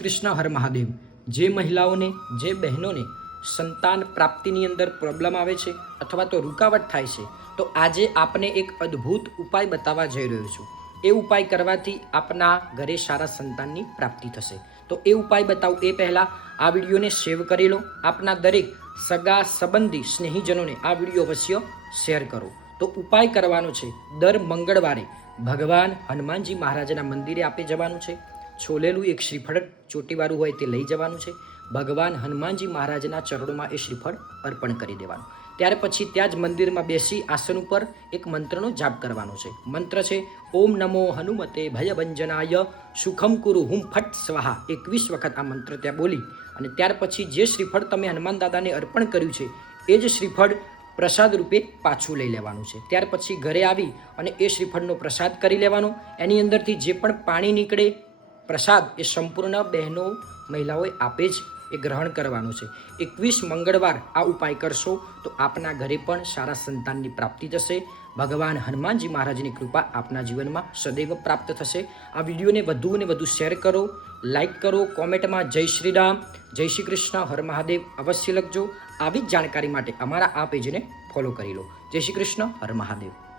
કૃષ્ણ હર મહાદેવ. જે મહિલાઓને, જે બહેનોને સંતાન પ્રાપ્તિની અંદર પ્રોબ્લેમ આવે છે અથવા તો રૂકાવટ થાય છે, તો આજે આપને એક અદ્ભુત ઉપાય બતાવવા જઈ રહ્યો છું. એ ઉપાય કરવાથી આપના ઘરે સારા સંતાનની પ્રાપ્તિ થશે. તો એ ઉપાય બતાવું એ પહેલાં આ વિડીયોને સેવ કરી લો. આપના દરેક સગા સંબંધી સ્નેહીજનોને આ વિડીયો અવશ્ય શેર કરો. તો ઉપાય કરવાનો છે, દર મંગળવારે ભગવાન હનુમાનજી મહારાજના મંદિરે આપે જવાનું છે. છોલેલું એક શ્રીફળ ચોટીવાળું હોય તે લઈ જવાનું છે. ભગવાન હનુમાનજી મહારાજના ચરણોમાં એ શ્રીફળ અર્પણ કરી દેવાનું. ત્યાર પછી ત્યાં જ મંદિરમાં બેસી આસન ઉપર એક મંત્રનો જાપ કરવાનો છે. મંત્ર છે ઓમ નમો હનુમતે ભયભંજનાય સુખમ કુરુ હુમ ફટ સ્વાહા. 21 વખત આ મંત્ર ત્યાં બોલી અને ત્યાર પછી જે શ્રીફળ તમે હનુમાન દાદાને અર્પણ કર્યું છે એ જ શ્રીફળ પ્રસાદ રૂપે પાછું લઈ લેવાનું છે. ત્યાર પછી ઘરે આવી અને એ શ્રીફળનો પ્રસાદ કરી લેવાનો. એની અંદરથી જે પણ પાણી નીકળે પ્રસાદ એ સંપૂર્ણ બહેનો મહિલાઓએ આપે જ એ ગ્રહણ કરવાનું છે. 21 મંગળવાર આ ઉપાય કરશો તો આપના ઘરે પણ સારા સંતાનની પ્રાપ્તિ થશે. ભગવાન હનુમાનજી મહારાજની કૃપા આપના જીવનમાં સદૈવ પ્રાપ્ત થશે. આ વિડીયોને વધુ અને વધુ શેર કરો, લાઈક કરો, કોમેન્ટમાં જય શ્રી રામ, જય શ્રી કૃષ્ણ, હર મહાદેવ અવશ્ય લખજો. આવી જ જાણકારી માટે અમારા આ પેજને ફોલો કરી લો. જય શ્રી કૃષ્ણ, હર મહાદેવ.